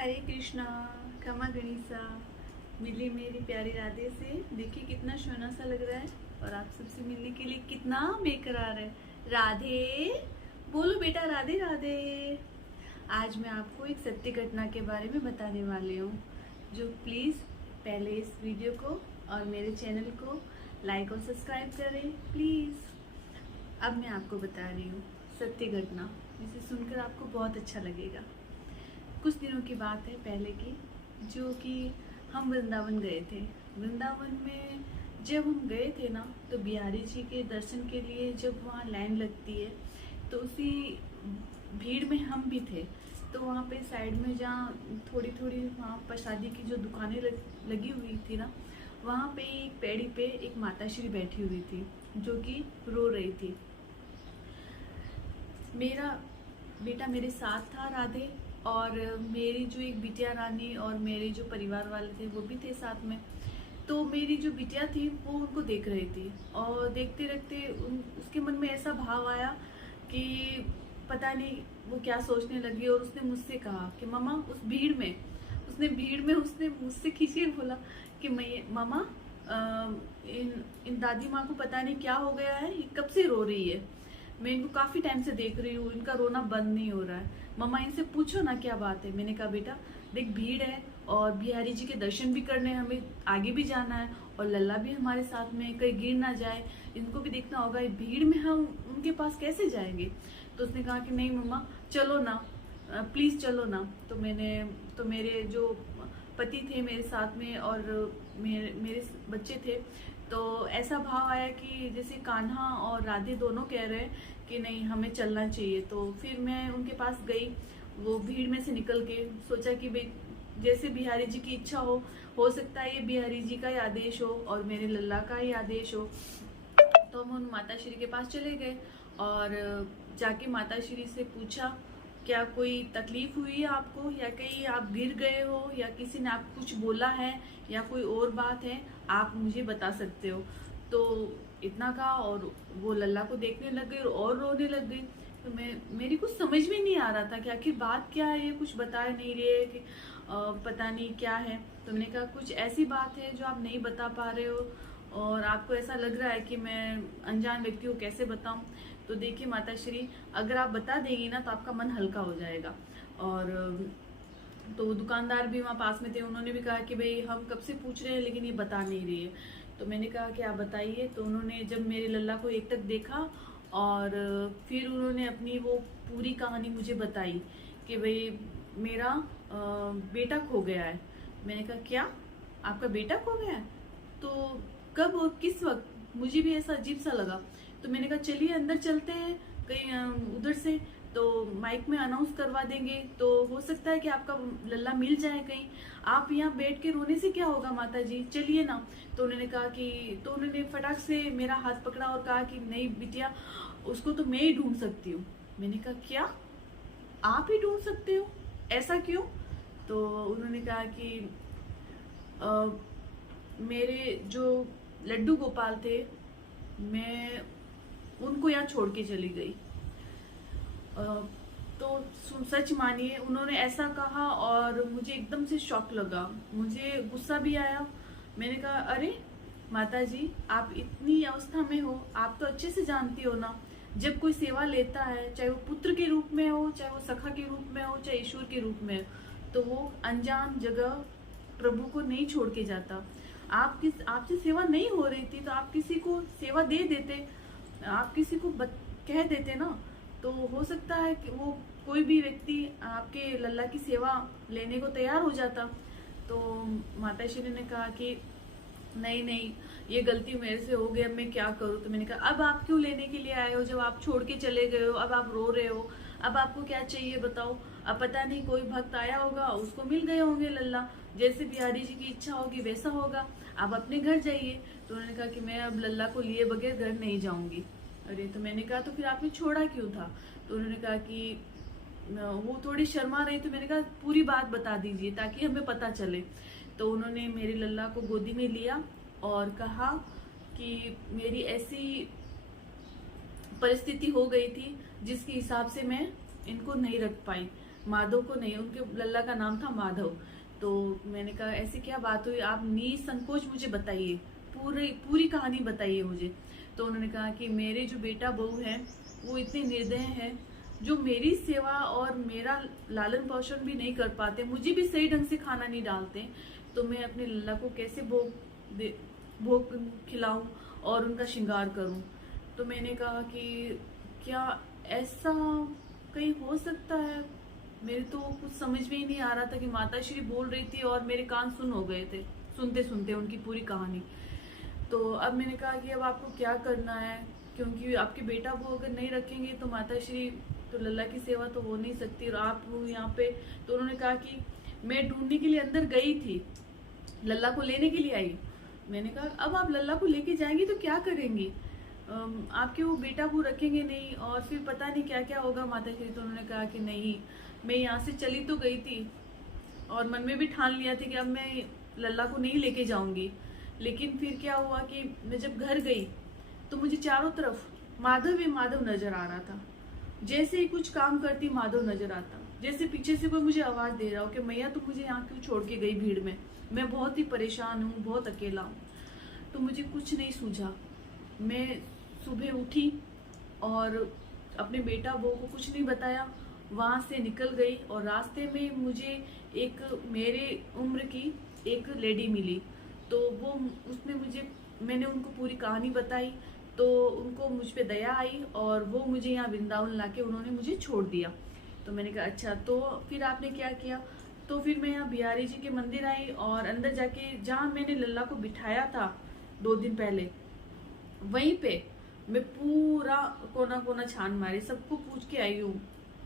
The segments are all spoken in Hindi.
हरे कृष्णा। खमा गणिसा। मिली मेरी प्यारी राधे से। देखिए कितना सोना सा लग रहा है और आप सबसे मिलने के लिए कितना बेकरार है। राधे बोलो बेटा, राधे राधे। आज मैं आपको एक सत्य घटना के बारे में बताने वाली हूँ, जो प्लीज़ पहले इस वीडियो को और मेरे चैनल को लाइक और सब्सक्राइब करें प्लीज़। अब मैं आपको बता रही हूँ सत्य घटना, जिसे सुनकर आपको बहुत अच्छा लगेगा। कुछ दिनों की बात है पहले की, जो कि हम वृंदावन गए थे। वृंदावन में जब हम गए थे ना, तो बिहारी जी के दर्शन के लिए जब वहाँ लाइन लगती है, तो उसी भीड़ में हम भी थे। तो वहाँ पे साइड में जहाँ थोड़ी थोड़ी वहाँ प्रसादी की जो दुकानें लगी हुई थी ना, वहाँ पे एक पेड़ी पे एक माताश्री बैठी हुई थी, जो कि रो रही थी। मेरा बेटा मेरे साथ था, राधे, और मेरी जो एक बिटिया रानी और मेरे जो परिवार वाले थे वो भी थे साथ में। तो मेरी जो बिटिया थी वो उनको देख रही थी, और देखते देखते उसके मन में ऐसा भाव आया कि पता नहीं वो क्या सोचने लगी, और उसने मुझसे कहा कि मामा, उस भीड़ में उसने मुझसे खींचे बोला कि मामा, इन दादी माँ को पता नहीं क्या हो गया है, ये कब से रो रही है। मैं इनको काफी टाइम से देख रही हूँ, इनका रोना बंद नहीं हो रहा है। मम्मा इनसे पूछो ना क्या बात है। मैंने कहा बेटा देख, भीड़ है और बिहारी जी के दर्शन भी करने हमें आगे भी जाना है, और लल्ला भी हमारे साथ में, कहीं गिर ना जाए, इनको भी देखना होगा। भीड़ में हम उनके पास कैसे जाएंगे। तो उसने कहा कि नहीं मम्मा, चलो ना, प्लीज चलो ना। तो मेरे जो पति थे मेरे साथ में, और मेरे बच्चे थे, तो ऐसा भाव आया कि जैसे कान्हा और राधे दोनों कह रहे हैं कि नहीं हमें चलना चाहिए। तो फिर मैं उनके पास गई, वो भीड़ में से निकल के। सोचा कि भाई जैसे बिहारी जी की इच्छा हो सकता है ये बिहारी जी का ही आदेश हो और मेरे लल्ला का ही आदेश हो। तो हम उन माता श्री के पास चले गए, और जाके माता श्री से पूछा क्या कोई तकलीफ हुई है आपको, या कहीं आप गिर गए हो, या किसी ने आपको कुछ बोला है, या कोई और बात है, आप मुझे बता सकते हो। तो इतना कहा और वो लल्ला को देखने लग गई और रोने लग गई। तो मेरी कुछ समझ में नहीं आ रहा था कि आखिर बात क्या है, ये कुछ बता नहीं रहे कि पता नहीं क्या है। तो मैंने कहा कुछ ऐसी बात है जो आप नहीं बता पा रहे हो, और आपको ऐसा लग रहा है कि मैं अनजान व्यक्ति को कैसे बताऊं। तो देखिए माता श्री, अगर आप बता देंगी ना तो आपका मन हल्का हो जाएगा। और तो वो दुकानदार भी वहाँ पास में थे, उन्होंने भी कहा कि भाई हम कब से पूछ रहे हैं लेकिन ये बता नहीं रही है। तो मैंने कहा कि आप बताइए। तो उन्होंने जब मेरे लल्ला को एक तक देखा, और फिर उन्होंने अपनी वो पूरी कहानी मुझे बताई कि भाई मेरा बेटा खो गया है। मैंने कहा क्या, आपका बेटा खो गया है? तो कब और किस वक्त? मुझे भी ऐसा अजीब सा लगा। तो मैंने कहा चलिए अंदर चलते हैं कहीं उधर से, तो माइक में अनाउंस करवा देंगे, तो हो सकता है कि आपका लल्ला मिल जाए कहीं। आप यहाँ बैठ के रोने से क्या होगा माता जी, चलिए ना। तो उन्होंने फटाक से मेरा हाथ पकड़ा और कहा कि नहीं बिटिया, उसको तो मैं ही ढूंढ सकती हूँ। मैंने कहा क्या, आप ही ढूंढ सकते हो, ऐसा क्यों? तो उन्होंने कहा कि मेरे जो लड्डू गोपाल थे, मैं उनको यहाँ छोड़ के चली गई। तो सच मानिए उन्होंने ऐसा कहा और मुझे एकदम से शॉक लगा, मुझे गुस्सा भी आया। मैंने कहा अरे माता जी, आप इतनी अवस्था में हो, आप तो अच्छे से जानती हो ना, जब कोई सेवा लेता है, चाहे वो पुत्र के रूप में हो, चाहे वो सखा के रूप में हो, चाहे ईश्वर के रूप में हो, तो वो अनजान जगह प्रभु को नहीं छोड़ के जाता। आपसे सेवा नहीं हो रही थी तो आप किसी को सेवा दे देते, आप किसी को कह देते ना, तो हो सकता है कि वो कोई भी व्यक्ति आपके लल्ला की सेवा लेने को तैयार हो जाता। तो माता श्री ने कहा कि नहीं नहीं, ये गलती मेरे से हो गई, अब मैं क्या करूं। तो मैंने कहा अब आप क्यों लेने के लिए आए हो, जब आप छोड़ के चले गए हो, अब आप रो रहे हो, अब आपको क्या चाहिए बताओ। अब पता नहीं कोई भक्त आया होगा, उसको मिल गए होंगे लल्ला, जैसे बिहारी जी की इच्छा होगी वैसा होगा, आप अपने घर जाइए। तो उन्होंने कहा कि मैं अब लल्ला को लिए बगैर घर नहीं जाऊंगी। अरे तो मैंने कहा तो फिर आपने छोड़ा क्यों था? तो उन्होंने कहा कि वो थोड़ी शर्मा रही। तो मैंने कहा पूरी बात बता दीजिए ताकि हमें पता चले। तो उन्होंने मेरे लल्ला को गोदी में लिया और कहा कि मेरी ऐसी परिस्थिति हो गई थी जिसके हिसाब से मैं इनको नहीं रख पाई। माधव को नहीं, उनके लल्ला का नाम था माधव। तो मैंने कहा ऐसी क्या बात हुई, आप निसंकोच मुझे बताइए, पूरी पूरी कहानी बताइए मुझे। तो उन्होंने कहा कि मेरे जो बेटा बहू हैं वो इतने निर्दय हैं, जो मेरी सेवा और मेरा लालन पोषण भी नहीं कर पाते, मुझे भी सही ढंग से खाना नहीं डालते, तो मैं अपने लल्ला को कैसे भोग खिलाऊं और उनका श्रृंगार करूं। तो मैंने कहा कि क्या ऐसा कहीं हो सकता है। मेरे तो कुछ समझ में ही नहीं आ रहा था कि माता श्री बोल रही थी और मेरे कान सुन हो गए थे सुनते सुनते उनकी पूरी कहानी। तो अब मैंने कहा कि अब आपको क्या करना है, क्योंकि आपके बेटा वो अगर नहीं रखेंगे तो माता श्री तो लल्ला की सेवा तो हो नहीं सकती, और आप यहाँ पे। तो उन्होंने कहा कि मैं ढूंढने के लिए अंदर गई थी, लल्ला को लेने के लिए आई। मैंने कहा अब आप लल्ला को लेके जाएंगी तो क्या करेंगी, आपके वो बेटा वो रखेंगे नहीं और फिर पता नहीं क्या क्या होगा माता श्री। तो उन्होंने कहा कि नहीं, मैं यहाँ से चली तो गई थी और मन में भी ठान लिया था कि अब मैं लल्ला को नहीं लेके जाऊंगी, लेकिन फिर क्या हुआ कि मैं जब घर गई तो मुझे चारों तरफ माधव ही माधव नजर आ रहा था। जैसे ही कुछ काम करती माधव नजर आता, जैसे पीछे से कोई मुझे आवाज दे रहा हो कि मैया तुम मुझे यहाँ क्यों छोड़ के गई भीड़ में, मैं बहुत ही परेशान हूँ, बहुत अकेला हूँ। तो मुझे कुछ नहीं सूझा। मैं सुबह उठी और अपने बेटा बहू को कुछ नहीं बताया, वहां से निकल गई और रास्ते में मुझे एक मेरे उम्र की एक लेडी मिली। तो वो उसने मुझे, मैंने उनको पूरी कहानी बताई तो उनको मुझ पे दया आई और वो मुझे यहाँ वृंदावन लाके उन्होंने मुझे छोड़ दिया। तो मैंने कहा अच्छा, तो फिर आपने क्या किया। तो फिर मैं यहाँ बिहारी जी के मंदिर आई और अंदर जाके जहाँ मैंने लल्ला को बिठाया था 2 दिन पहले, वहीं पे मैं पूरा कोना कोना छान मारी, सबको पूछ के आई हूँ,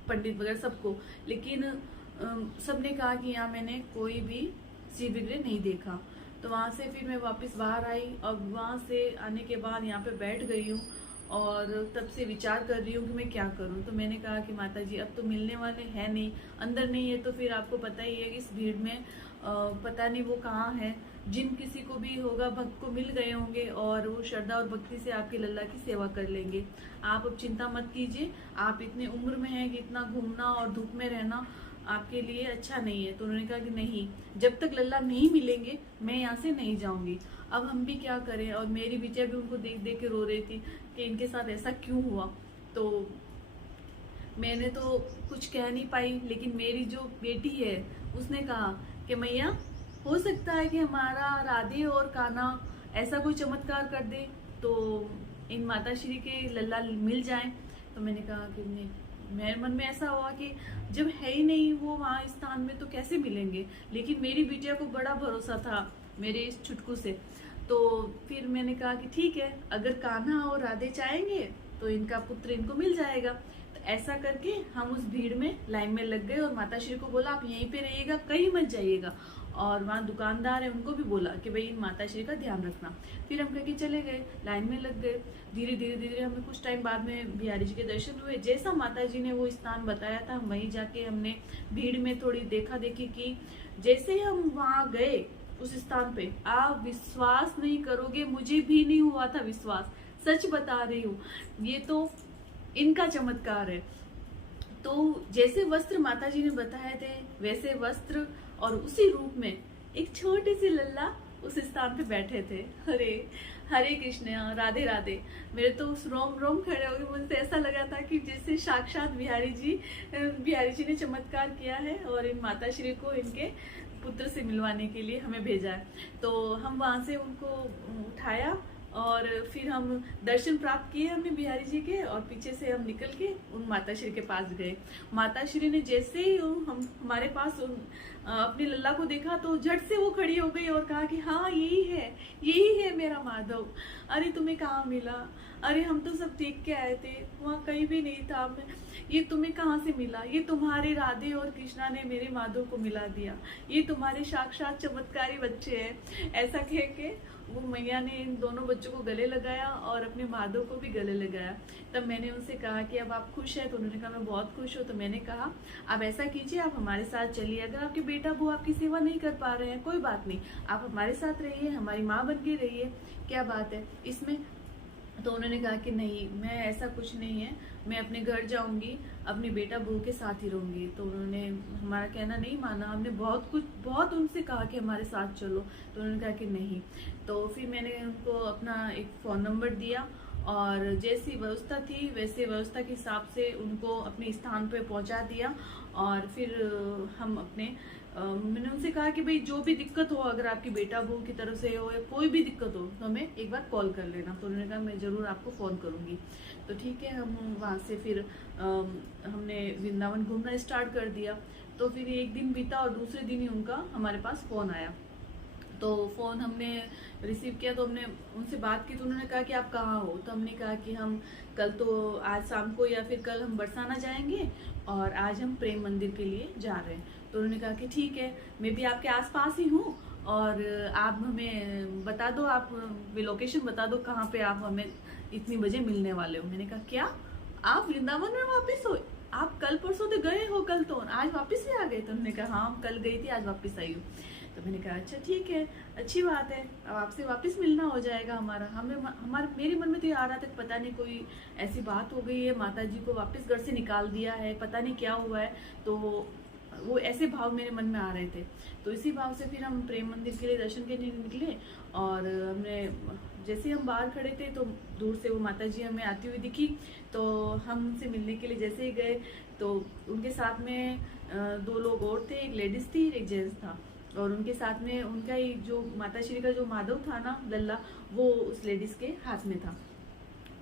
पंडित वगैरह सबको, लेकिन सबने कहा कि यहाँ मैंने कोई भी श्री विग्रह नहीं देखा। तो वहां से फिर मैं वापस बाहर आई और वहां से आने के बाद यहाँ पे बैठ गई हूँ और तब से विचार कर रही हूँ कि मैं क्या करूँ। तो मैंने कहा कि माता जी अब तो मिलने वाले हैं नहीं, अंदर नहीं है, तो फिर आपको पता ही है कि इस भीड़ में पता नहीं वो कहाँ है। जिन किसी को भी होगा भक्त को मिल गए होंगे और वो श्रद्धा और भक्ति से आपके लल्ला की सेवा कर लेंगे। आप अब चिंता मत कीजिए, आप इतने उम्र में हैं कि इतना घूमना और धूप में रहना आपके लिए अच्छा नहीं है। तो उन्होंने कहा कि नहीं, जब तक लल्ला नहीं मिलेंगे मैं यहाँ से नहीं जाऊंगी। अब हम भी क्या करें, और मेरी बिटिया भी उनको देख देख के रो रही थी कि इनके साथ ऐसा क्यों हुआ। तो मैंने तो कुछ कह नहीं पाई, लेकिन मेरी जो बेटी है उसने कहा कि मैया हो सकता है कि हमारा राधे और कान्हा ऐसा कोई चमत्कार कर दे तो इन माता श्री के लल्ला मिल जाएं। तो मैंने कहा कि नहीं, मेरे मन में ऐसा हुआ कि जब है ही नहीं वो वहाँ स्थान में तो कैसे मिलेंगे, लेकिन मेरी बिटिया को बड़ा भरोसा था मेरे इस छुटकू से। तो फिर मैंने कहा कि ठीक है, अगर कान्हा और राधे चाहेंगे तो इनका पुत्र इनको मिल जाएगा। तो ऐसा करके हम उस भीड़ में लाइन में लग गए और माता श्री को बोला आप यहीं पे रहिएगा, कहीं मत जाइएगा। और वहाँ दुकानदार है उनको भी बोला कि भाई माता श्री का ध्यान रखना। फिर हम कह के चले गए, लाइन में लग गए। धीरे धीरे धीरे हमें कुछ टाइम बाद में बिहारी जी के दर्शन हुए। जैसा माता जी ने वो स्थान बताया था हम वहीं जाके हमने भीड़ में थोड़ी देखा देखी की। जैसे ही हम वहाँ गए उस स्थान पे, आप विश्वास नहीं करोगे, मुझे भी नहीं हुआ था विश्वास, सच बता रही हूँ, ये तो इनका चमत्कार है। तो जैसे वस्त्र माता जी ने बताए थे वैसे वस्त्र और उसी रूप में एक छोटे से लल्ला उस स्थान पे बैठे थे। हरे हरे कृष्ण, राधे राधे। मेरे तो उस रोम रोम खड़े हो गए, मुझे ऐसा लगा था कि जैसे साक्षात बिहारी जी ने चमत्कार किया है और इन माता श्री को इनके पुत्र से मिलवाने के लिए हमें भेजा है। तो हम वहां से उनको उठाया और फिर हम दर्शन प्राप्त किए हमने बिहारी जी के, और पीछे से हम निकल के उन माता श्री के पास गए। माता श्री ने जैसे ही हम हमारे पास अपने लल्ला को देखा तो झट से वो खड़ी हो गई और कहा कि हाँ यही है मेरा माधव। अरे तुम्हें कहाँ मिला, अरे हम तो सब देख के आए थे, वहाँ कहीं भी नहीं था, ये तुम्हें कहाँ से मिला, ये तुम्हारे राधे और कृष्णा ने मेरे माधव को मिला दिया, ये तुम्हारे साक्षात चमत्कारी बच्चे हैं। ऐसा कह के वो मैया ने इन दोनों बच्चों को गले लगाया और अपने माधव को भी गले लगाया। तब मैंने उनसे कहा कि अब आप खुश हैं, तो उन्होंने कहा मैं बहुत खुश हूँ। तो मैंने कहा आप ऐसा कीजिए, आप हमारे साथ चलिए, अगर आपके बेटा वो आपकी सेवा नहीं कर पा रहे हैं कोई बात नहीं, आप हमारे साथ रहिए, हमारी माँ बन के रहिए, क्या बात है इसमें। तो उन्होंने कहा कि नहीं, मैं ऐसा कुछ नहीं है, मैं अपने घर जाऊंगी, अपनी बेटा बहू के साथ ही रहूंगी। तो उन्होंने हमारा कहना नहीं माना। हमने बहुत उनसे कहा कि हमारे साथ चलो, तो उन्होंने कहा कि नहीं। तो फिर मैंने उनको अपना एक फ़ोन नंबर दिया और जैसी व्यवस्था थी वैसे व्यवस्था के हिसाब से उनको अपने स्थान पे पहुंचा दिया। और फिर हम अपने मैंने उनसे कहा कि भाई जो भी दिक्कत हो, अगर आपकी बेटा बहू की तरफ से हो या कोई भी दिक्कत हो तो हमें एक बार कॉल कर लेना। तो उन्होंने कहा मैं ज़रूर आपको फ़ोन करूँगी। तो ठीक है, हम वहाँ से फिर हमने वृंदावन घूमना स्टार्ट कर दिया। तो फिर एक दिन बीता और दूसरे दिन ही उनका हमारे पास फ़ोन आया। तो फ़ोन हमने रिसीव किया, तो हमने उनसे बात की। तो उन्होंने कहा कि आप कहाँ हो? तो हमने कहा कि हम कल तो आज शाम को या फिर कल हम बरसाना जाएंगे और आज हम प्रेम मंदिर के लिए जा रहे हैं। तो उन्होंने कहा कि ठीक है, मैं भी आपके आसपास ही हूँ और आप हमें बता दो, आप लोकेशन बता दो कहाँ पे आप हमें इतनी बजे मिलने वाले हो। मैंने कहा क्या, आप वृंदावन में वापस हो? आप कल परसों तो गए हो, कल तो आज वापस भी आ गए? तो उन्होंने कहा हाँ, कल गई थी, आज वापस आई हूँ। तो मैंने कहा अच्छा ठीक है, अच्छी बात है, अब आपसे वापस मिलना हो जाएगा हमारा। मेरे मन में तो ये आ रहा था पता नहीं कोई ऐसी बात हो गई है, माता जी को वापस घर से निकाल दिया है, पता नहीं क्या हुआ है। तो वो ऐसे भाव मेरे मन में आ रहे थे। तो इसी भाव से फिर हम प्रेम मंदिर के लिए दर्शन के लिए निकले। और हमने जैसे हम बाहर खड़े थे तो दूर से वो माता जी हमें आती हुई दिखी। तो हम उनसे मिलने के लिए जैसे ही गए तो उनके साथ में 2 लोग और थे, एक लेडीज थी एक जेंट्स था। और उनके साथ में उनका ही जो माता श्री का जो माधव था ना, लल्ला, वो उस लेडीज के हाथ में था।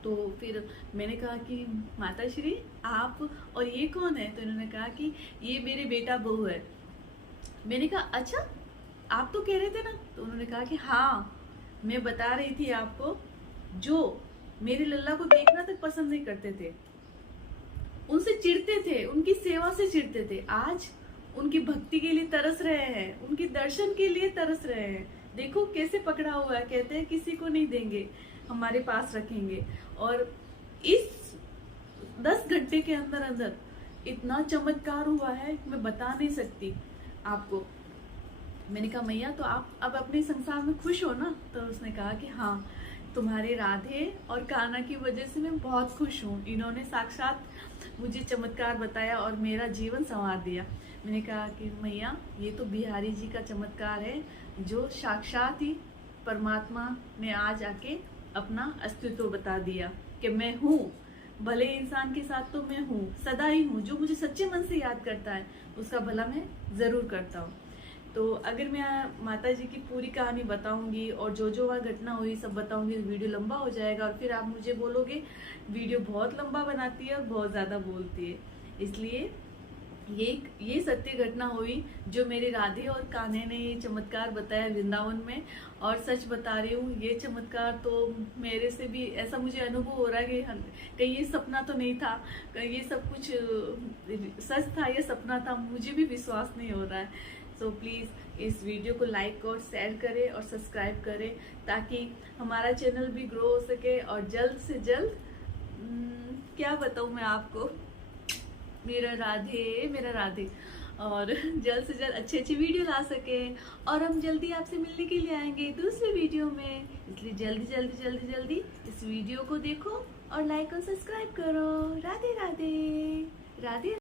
तो फिर मैंने कहा कि माता श्री आप, और ये कौन है? तो इन्होंने कहा कि ये मेरे बेटा बहू है। मैंने कहा अच्छा, आप तो कह रहे थे ना? तो उन्होंने कहा कि हाँ, मैं बता रही थी आपको, जो मेरे लल्ला को देखना तक पसंद नहीं करते थे, उनसे चिढ़ते थे, उनकी सेवा से चिढ़ते थे, आज उनकी भक्ति के लिए तरस रहे हैं, उनके दर्शन के लिए तरस रहे हैं। देखो कैसे पकड़ा हुआ है, कहते हैं किसी को नहीं देंगे, हमारे पास रखेंगे। और इस 10 घंटे के अंदर अंदर इतना चमत्कार हुआ है, मैं बता नहीं सकती आपको। मैंने कहा मैया, तो आप अब अपने संसार में खुश हो ना? तो उसने कहा कि हाँ, तुम्हारे राधे और कान्हा की वजह से मैं बहुत खुश हूँ। इन्होंने साक्षात मुझे चमत्कार बताया और मेरा जीवन संवार दिया। मैंने कहा कि मैया, ये तो बिहारी जी का चमत्कार है, जो साक्षात ही परमात्मा ने आज आके अपना अस्तित्व बता दिया कि मैं हूँ। भले इंसान के साथ तो मैं हूँ, सदा ही हूँ। जो मुझे सच्चे मन से याद करता है उसका भला मैं ज़रूर करता हूँ। तो अगर मैं माता जी की पूरी कहानी बताऊंगी और जो जो वहाँ घटना हुई सब बताऊंगी तो वीडियो लंबा हो जाएगा और फिर आप मुझे बोलोगे वीडियो बहुत लंबा बनाती है और बहुत ज़्यादा बोलती है। इसलिए ये सत्य घटना हुई जो मेरे राधे और कान्हे ने ये चमत्कार बताया वृंदावन में। और सच बता रही हूँ, ये चमत्कार तो मेरे से भी ऐसा मुझे अनुभव हो रहा है कि कहीं ये सपना तो नहीं था, कहीं ये सब कुछ सच था, ये सपना था, मुझे भी विश्वास नहीं हो रहा है। सो प्लीज़ इस वीडियो को लाइक और शेयर करें और सब्सक्राइब करें, ताकि हमारा चैनल भी ग्रो हो सके और जल्द से जल्द क्या बताऊँ मैं आपको, मेरा राधे और जल्द से जल्द अच्छी अच्छी वीडियो ला सके। और हम जल्दी आपसे मिलने के लिए आएंगे दूसरे वीडियो में, इसलिए जल्दी इस वीडियो को देखो और लाइक और सब्सक्राइब करो। राधे राधे राधे।